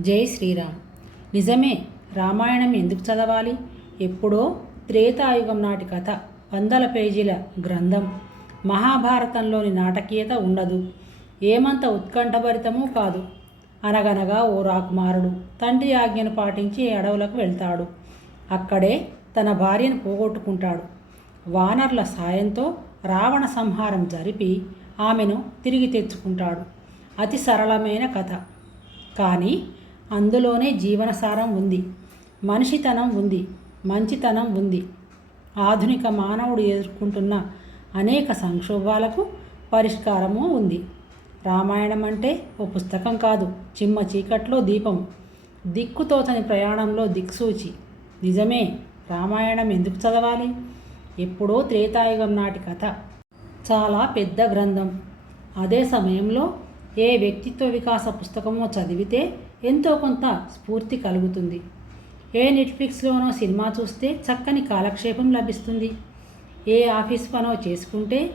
జై శ్రీరామ్. నిజమే రామాయణం ఎందుకు చదవాలి? ఎప్పుడో త్రేతాయుగం నాటి కథ వందల పేజీల గ్రంథం. మహాభారతంలోని నాటకీయత ఉండదు. ఏమంత ఉత్కంఠభరితమూ కాదు. అనగనగా ఓ రాకుమారుడు తండ్రి ఆజ్ఞను పాటించి అడవులకు వెళ్తాడు. అక్కడే తన భార్యను పోగొట్టుకుంటాడు. వానర్ల సాయంతో రావణ సంహారం జరిపి ఆమెను తిరిగి తెచ్చుకుంటాడు. అతి సరళమైన కథ. కానీ అందులోనే జీవనసారం ఉంది. మనిషితనం ఉంది. మంచితనం ఉంది. ఆధునిక మానవుడు ఎదుర్కొంటున్న అనేక సంక్షోభాలకు పరిష్కారము ఉంది. రామాయణం అంటే ఓ పుస్తకం కాదు. చిమ్మ చీకట్లో దీపం. దిక్కుతోచని ప్రయాణంలో దిక్సూచి. నిజమే రామాయణం ఎందుకు చదవాలి? ఎప్పుడో త్రేతాయుగం నాటి కథ. చాలా పెద్ద గ్రంథం. అదే సమయంలో ఏ వ్యక్తిత్వ వికాస పుస్తకమో చదివితే ఎంతో కొంత స్ఫూర్తి కలుగుతుంది. ఏ నెట్ఫ్లిక్స్లోనో సినిమా చూస్తే చక్కని కాలక్షేపం లభిస్తుంది. ఏ ఆఫీస్ పనో చేసుకుంటే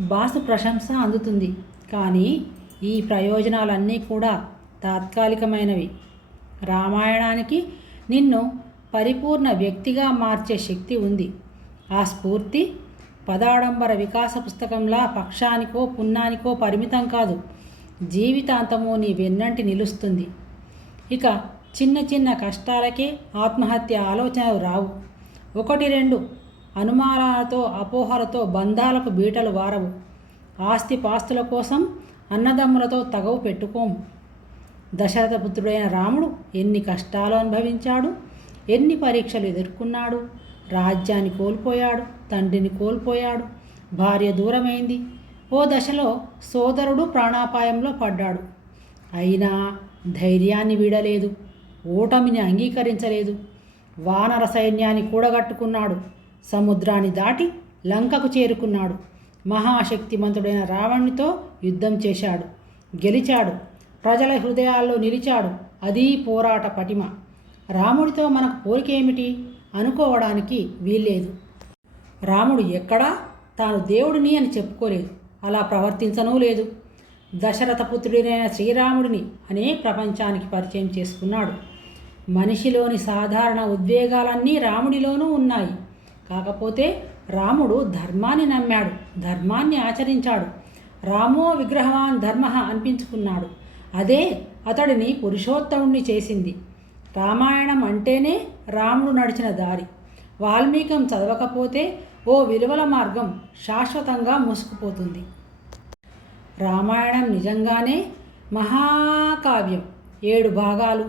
బాసు ప్రశంస అందుతుంది. కానీ ఈ ప్రయోజనాలన్నీ కూడా తాత్కాలికమైనవి. రామాయణానికి నిన్ను పరిపూర్ణ వ్యక్తిగా మార్చే శక్తి ఉంది. ఆ స్ఫూర్తి పదాడంబర వికాస పుస్తకంలా పక్షానికో పున్నానికో పరిమితం కాదు. జీవితాంతము నీ వెన్నంటి నిలుస్తుంది. ఇక చిన్న చిన్న కష్టాలకే ఆత్మహత్య ఆలోచనలు రావు. ఒకటి రెండు అనుమానాలతో అపోహలతో బంధాలకు బీటలు వారవు. ఆస్తి పాస్తుల కోసం అన్నదమ్ములతో తగవు పెట్టుకోము దశరథపుత్రుడైన రాముడు ఎన్ని కష్టాలు అనుభవించాడు ఎన్ని పరీక్షలు ఎదుర్కొన్నాడు రాజ్యాన్ని కోల్పోయాడు తండ్రిని కోల్పోయాడు భార్య దూరమైంది. ఓ దశలో సోదరుడు ప్రాణాపాయంలో పడ్డాడు. అయినా ధైర్యాన్ని వీడలేదు. ఓటమిని అంగీకరించలేదు. వానర సైన్యాన్ని కూడగట్టుకున్నాడు. సముద్రాన్ని దాటి లంకకు చేరుకున్నాడు. మహాశక్తిమంతుడైన రావణునితో యుద్ధం చేశాడు. గెలిచాడు. ప్రజల హృదయాల్లో నిలిచాడు. అదీ పోరాట పటిమ. రాముడితో మనకు పోలికేమిటి? అనుకోవడానికి వీల్లేదు. రాముడు ఎక్కడా? తాను దేవుడిని అని చెప్పుకోలేదు. అలా ప్రవర్తించనూ లేదు. దశరథ పుత్రుడైన శ్రీరాముడిని అనే ప్రపంచానికి పరిచయం చేసుకున్నాడు. మనిషిలోని సాధారణ ఉద్వేగాలన్నీ రాముడిలోనూ ఉన్నాయి. కాకపోతే రాముడు ధర్మాన్ని నమ్మాడు ధర్మాన్ని ఆచరించాడు. రామో విగ్రహవాన్ ధర్మ అనిపించుకున్నాడు. అదే అతడిని పురుషోత్తముణ్ణి చేసింది. రామాయణం అంటేనే రాముడు నడిచిన దారి. వాల్మీకం చదవకపోతే ఓ విలువల మార్గం శాశ్వతంగా మూసుకుపోతుంది. రామాయణం నిజంగానే మహాకావ్యం. ఏడు భాగాలు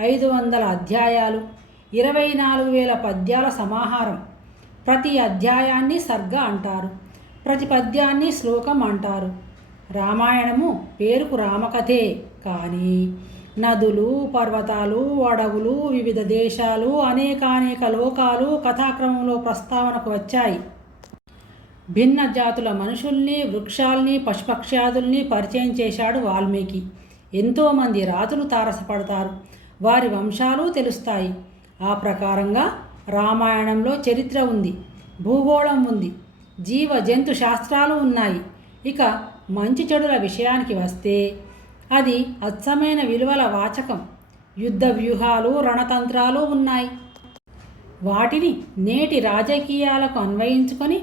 ఐదు వందల అధ్యాయాలు ఇరవై నాలుగు వేల పద్యాల సమాహారం. ప్రతి అధ్యాయాన్ని సర్గ అంటారు. ప్రతి పద్యాన్ని శ్లోకం అంటారు. రామాయణము పేరుకు రామకథే. కానీ నదులు పర్వతాలు అడవులు వివిధ దేశాలు అనేకానేక లోకాలు కథాక్రమంలో ప్రస్తావనకు వచ్చాయి. భిన్న జాతుల మనుషుల్ని వృక్షాల్ని పశుపక్ష్యాదుల్ని పరిచయం చేశాడు వాల్మీకి. ఎంతోమంది రాజులు తారసపడతారు. వారి వంశాలు తెలుస్తాయి. ఆ ప్రకారంగా రామాయణంలో చరిత్ర ఉంది భూగోళం ఉంది జీవ జంతు శాస్త్రాలు ఉన్నాయి. ఇక మంచి చెడుల విషయానికి వస్తే అది అచ్చమైన విలువల వాచకం. యుద్ధ వ్యూహాలు రణతంత్రాలు ఉన్నాయి. వాటిని నేటి రాజకీయాలకు అన్వయించుకొని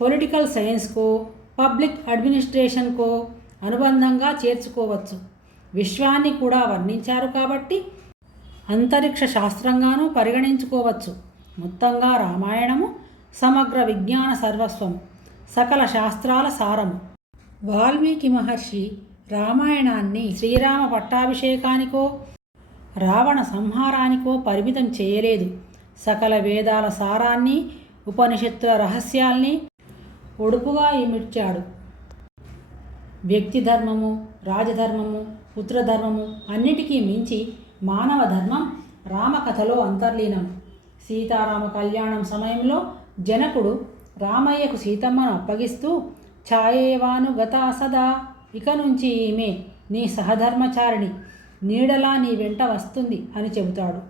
పొలిటికల్ సైన్స్కు పబ్లిక్ అడ్మినిస్ట్రేషన్కో అనుబంధంగా చేర్చుకోవచ్చు. విశ్వాన్ని కూడా వర్ణించారు కాబట్టి అంతరిక్ష శాస్త్రంగానూ పరిగణించుకోవచ్చు. మొత్తంగా రామాయణము సమగ్ర విజ్ఞాన సర్వస్వం సకల శాస్త్రాల సారము. వాల్మీకి మహర్షి రామాయణాన్ని శ్రీరామ పట్టాభిషేకానికో రావణ సంహారానికో పరిమితం చేయలేదు. సకల వేదాల సారాన్ని ఉపనిషత్తుల రహస్యాల్ని ఒడుపుగా ఇమిడ్చాడు వ్యక్తి ధర్మము రాజధర్మము పుత్రధర్మము అన్నిటికీ మించి మానవ ధర్మం రామకథలో అంతర్లీనం. సీతారామ కళ్యాణం సమయంలో జనకుడు రామయ్యకు సీతమ్మను అప్పగిస్తూ ఛాయేవానుగత సదా ఇక నుంచి ఈమె నీ సహధర్మచారిణి నీడలా నీ వెంట వస్తుంది అని చెబుతాడు.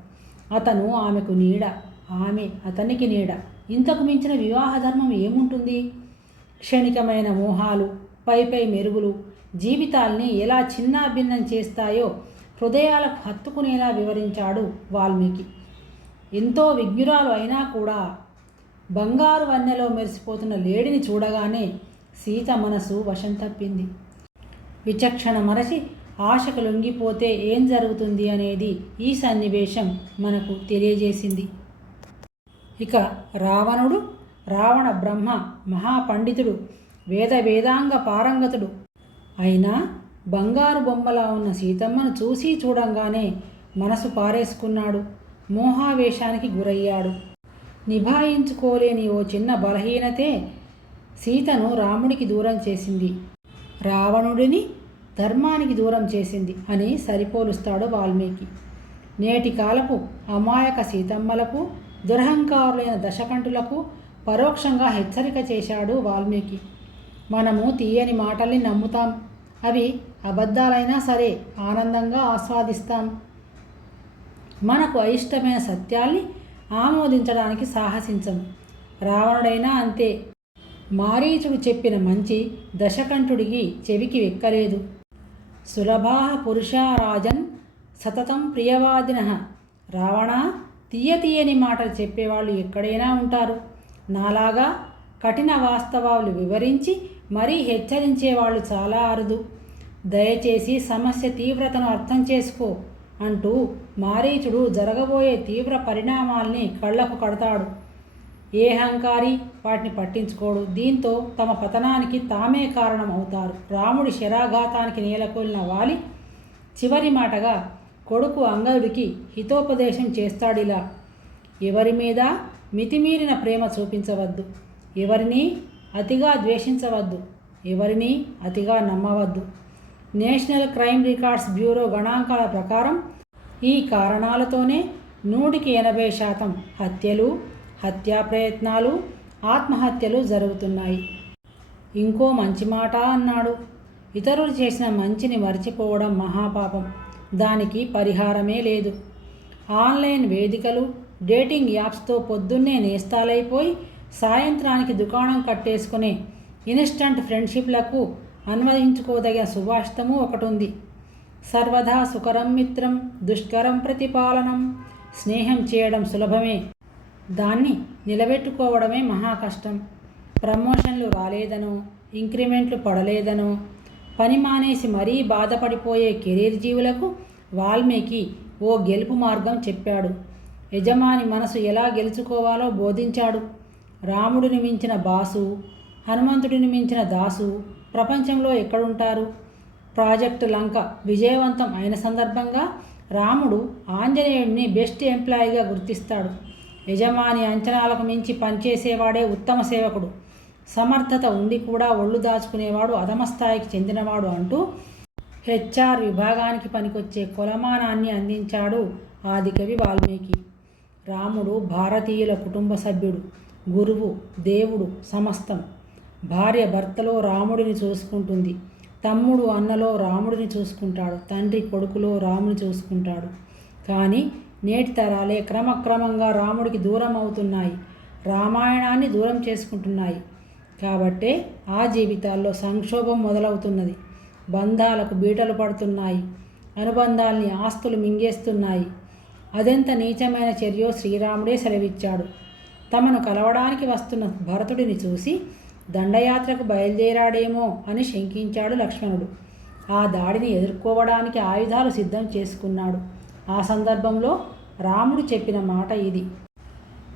అతను ఆమెకు నీడ ఆమె అతనికి నీడ. ఇంతకు మించిన వివాహ ధర్మం ఏముంటుంది? క్షణికమైన మోహాలు పై పై మెరుగులు జీవితాల్ని ఎలా చిన్నాభిన్నం చేస్తాయో హృదయాలకు హత్తుకునేలా వివరించాడు వాల్మీకి. ఎంతో విజ్ఞురాలు అయినా కూడా బంగారు వన్నెలో మెరిసిపోతున్న లేడిని చూడగానే సీత మనసు వశం తప్పింది. విచక్షణ మరచి ఆశకు లొంగిపోతే ఏం జరుగుతుంది అనేది ఈ సన్నివేశం మనకు తెలియజేసింది. ఇక రావణుడు రావణ బ్రహ్మ మహాపండితుడు వేద వేదాంగ పారంగతుడు. అయినా బంగారు బొమ్మలా ఉన్న సీతమ్మను చూసి చూడంగానే మనసు పారేసుకున్నాడు. మోహావేశానికి గురయ్యాడు. నిభాయించుకోలేని ఓ చిన్న బలహీనతే సీతను రాముడికి దూరం చేసింది. రావణుడిని ధర్మానికి దూరం చేసింది అని సరిపోలుస్తాడు వాల్మీకి. నేటి కాలపు అమాయక సీతమ్మలకు దురహంకారులైన దశకంఠులకు పరోక్షంగా హెచ్చరిక చేశాడు వాల్మీకి. మనము తీయని మాటల్ని నమ్ముతాం. అవి అబద్ధాలైనా సరే ఆనందంగా ఆస్వాదిస్తాం. మనకు అయిష్టమైన సత్యాల్ని ఆమోదించడానికి సాహసించం. రావణుడైనా అంతే. మారీచుడు చెప్పిన మంచి దశకంఠుడికి చెవికి వెక్కలేదు. సులభా పురుషారాజన్ సతతం ప్రియవాదిన. రావణ తీయ తీయని మాటలు చెప్పేవాళ్ళు ఎక్కడైనా ఉంటారు. నాలాగా కఠిన వాస్తవాలు వివరించి మరీ హెచ్చరించే వాళ్ళు చాలా అరుదు. దయచేసి సమస్య తీవ్రతను అర్థం చేసుకో అంటూ మారీచుడు జరగబోయే తీవ్ర పరిణామాల్ని కళ్ళకు కడతాడు. ఏ అహంకారి వాటిని పట్టించుకోడు. దీంతో తమ పతనానికి తామే కారణం అవుతారు రాముడి శరాఘాతానికి నేలకొలిన వాలి చివరి మాటగా కొడుకు అంగదుడికి హితోపదేశం చేస్తాడిలా. ఎవరి మీద? మితిమీరిన ప్రేమ చూపించవద్దు. ఎవరిని అతిగా ద్వేషించవద్దు. ఎవరిని అతిగా నమ్మవద్దు. నేషనల్ క్రైమ్ రికార్డ్స్ బ్యూరో గణాంకాల ప్రకారం ఈ కారణాలతోనే నూటికి ఎనభై శాతం హత్యలు హత్యా ప్రయత్నాలు ఆత్మహత్యలు జరుగుతున్నాయి. ఇంకో మంచి మాట అన్నాడు. ఇతరులు చేసిన మంచిని మర్చిపోవడం మహాపాపం. దానికి పరిహారమే లేదు. ఆన్లైన్ వేదికలు డేటింగ్ యాప్స్తో పొద్దున్నే నేస్తాలైపోయి సాయంత్రానికి దుకాణం కట్టేసుకునే ఇన్స్టంట్ ఫ్రెండ్షిప్లకు అన్వయించుకోదగిన సుభాషితము ఒకటి ఉంది సర్వదా సుకరం మిత్రం దుష్కరం ప్రతిపాలనం స్నేహం చేయడం సులభమే. దాన్ని నిలబెట్టుకోవడమే మహా కష్టం. ప్రమోషన్లు రాలేదనో ఇంక్రిమెంట్లు పడలేదనో పని మానేసి మరీ బాధపడిపోయే కెరీర్ జీవులకు వాల్మీకి ఓ గెలుపు మార్గం చెప్పాడు. యజమాని మనసు ఎలా గెలుచుకోవాలో బోధించాడు. రాముడిని మించిన బాసు హనుమంతుడిని మించిన దాసు ప్రపంచంలో ఎక్కడుంటారు? ప్రాజెక్టు లంక విజయవంతం అయిన సందర్భంగా రాముడు ఆంజనేయుడిని బెస్ట్ ఎంప్లాయీగా గుర్తిస్తాడు. యజమాని అంచనాలకు మించి పనిచేసేవాడే ఉత్తమ సేవకుడు. సమర్థత ఉండి కూడా ఒళ్ళు దాచుకునేవాడు అధమస్థాయికి చెందినవాడు అంటూ హెచ్ఆర్ విభాగానికి పనికొచ్చే కొలమానాన్ని అందించాడు ఆదికవి వాల్మీకి. రాముడు భారతీయుల కుటుంబ సభ్యుడు గురువు దేవుడు సమస్తం. భార్య భర్తలో రాముడిని చూసుకుంటుంది. తమ్ముడు అన్నలో రాముడిని చూసుకుంటాడు. తండ్రి కొడుకులో రాముని చూసుకుంటాడు. కానీ నేటి తరాలే క్రమక్రమంగా రాముడికి దూరం అవుతున్నాయి. రామాయణాన్ని దూరం చేసుకుంటున్నాయి. కాబట్టే ఆ జీవితాల్లో సంక్షోభం మొదలవుతున్నది. బంధాలకు బీటలు పడుతున్నాయి. అనుబంధాల్ని ఆస్తులు మింగేస్తున్నాయి. అదెంత నీచమైన చర్యో శ్రీరాముడే సెలవిచ్చాడు. తమను కలవడానికి వస్తున్న భరతుడిని చూసి దండయాత్రకు బయలుదేరాడేమో అని శంకించాడు లక్ష్మణుడు. ఆ దాడిని ఎదుర్కోవడానికి ఆయుధాలు సిద్ధం చేసుకున్నాడు. ఆ సందర్భంలో రాముడు చెప్పిన మాట ఇది.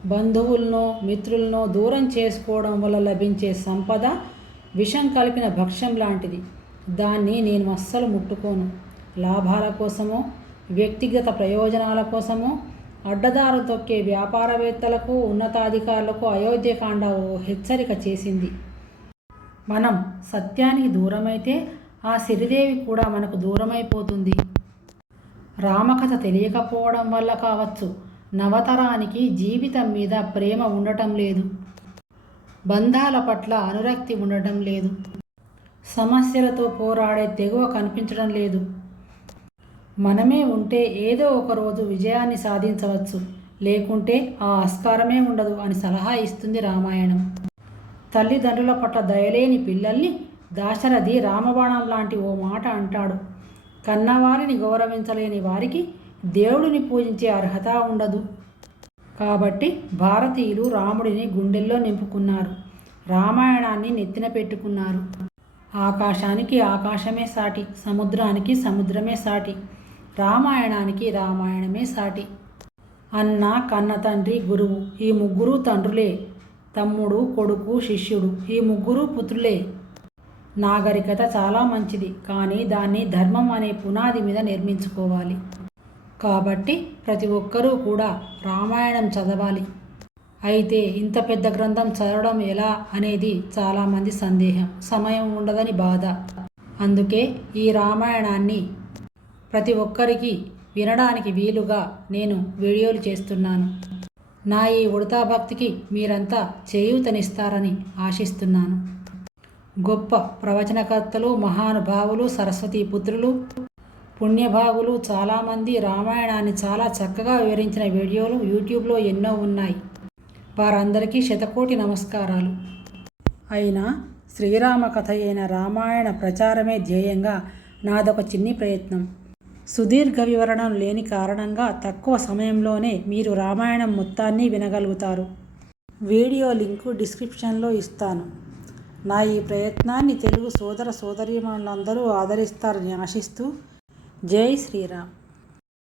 బంధువులనో మిత్రులనో దూరం చేసుకోవడం వల్ల లభించే సంపద విషం కలిపిన భక్ష్యం లాంటిది. దాన్ని నేను అస్సలు ముట్టుకోను. లాభాల కోసమో వ్యక్తిగత ప్రయోజనాల కోసము అడ్డదారు తొక్కే వ్యాపారవేత్తలకు ఉన్నతాధికారులకు అయోధ్యకాండ ఓ హెచ్చరిక చేసింది. మనం సత్యానికి దూరమైతే ఆ సిరిదేవి కూడా మనకు దూరమైపోతుంది. రామకథ తెలియకపోవడం వల్ల కావచ్చు నవతరానికి జీవితం మీద ప్రేమ ఉండటం లేదు. బంధాల పట్ల అనురక్తి ఉండటం లేదు. సమస్యలతో పోరాడే తెగువ కనిపించడం లేదు. మనమే ఉంటే ఏదో ఒక రోజు విజయాన్ని సాధించవచ్చు. లేకుంటే ఆ ఆస్కారమే ఉండదు అని సలహా ఇస్తుంది రామాయణం. తల్లిదండ్రుల పట్ల దయలేని పిల్లల్ని దాశరథి రామబాణం లాంటి ఓ మాట అంటాడు. కన్నవారిని గౌరవించలేని వారికి దేవుడిని పూజించే అర్హత ఉండదు. కాబట్టి భారతీయులు రాముడిని గుండెల్లో నింపుకున్నారు. రామాయణాన్ని నెత్తిన పెట్టుకున్నారు. ఆకాశానికి ఆకాశమే సాటి సముద్రానికి సముద్రమే సాటి. రామాయణానికి రామాయణమే సాటి. అన్న కన్న తండ్రి గురువు ఈ ముగ్గురు తండ్రులే. తమ్ముడు కొడుకు శిష్యుడు ఈ ముగ్గురు పుత్రులే. నాగరికత చాలా మంచిది కానీ దాన్ని ధర్మం అనే పునాది మీద నిర్మించుకోవాలి. కాబట్టి ప్రతి ఒక్కరూ కూడా రామాయణం చదవాలి. అయితే ఇంత పెద్ద గ్రంథం చదవడం ఎలా అనేది చాలామంది సందేహం సమయం ఉండదని బాధ. అందుకే ఈ రామాయణాన్ని ప్రతి ఒక్కరికి వినడానికి వీలుగా నేను వీడియోలు చేస్తున్నాను. నా ఈ ఉడతా భక్తికి మీరంతా చేయూతనిస్తారని ఆశిస్తున్నాను. గొప్ప ప్రవచనకర్తలు మహానుభావులు సరస్వతీ పుత్రులు పుణ్యభాగులు చాలామంది రామాయణాన్ని చాలా చక్కగా వివరించిన వీడియోలు యూట్యూబ్లో ఎన్నో ఉన్నాయి. వారందరికీ శతకోటి నమస్కారాలు. అయినా శ్రీరామ కథ అయిన రామాయణ ప్రచారమే ధ్యేయంగా నాదొక చిన్ని ప్రయత్నం. సుదీర్ఘ వివరణం లేని కారణంగా తక్కువ సమయంలోనే మీరు రామాయణం మొత్తాన్ని వినగలుగుతారు. వీడియో లింకు డిస్క్రిప్షన్లో ఇస్తాను. నా ఈ ప్రయత్నాన్ని తెలుగు సోదర సోదరీమణులందరూ ఆదరిస్తారని ఆశిస్తూ జై శ్రీరామ్.